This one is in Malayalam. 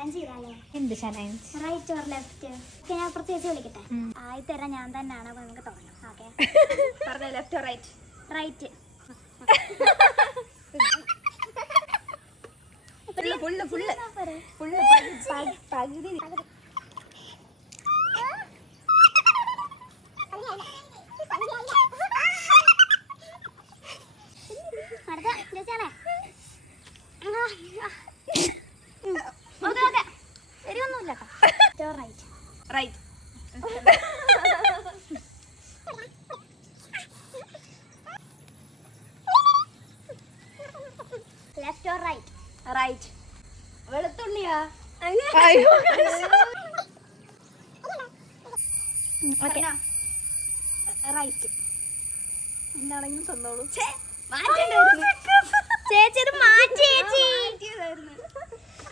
ചലഞ്ച് ചെയ്താലോ? എന്ത് ചലഞ്ച്? Right or left? ഞാൻ പ്രത്യേകിച്ച് വിളിക്കട്ടെ. ആയി തരാൻ ഞാൻ തന്നെയാണ്. അപ്പൊ നമുക്ക് തുടങ്ങാം. ഓക്കെ, പറഞ്ഞ left or right? Right. Full പകുതി. ശരിയൊന്നുമില്ല. Right. Right. Left or right? Right. വെളുത്തുള്ളിയാ? റൈറ്റ്. എന്താണെങ്കിലും തന്നോളൂ. ചേച്ചി ഇത് മാറ്റി ചേച്ചി.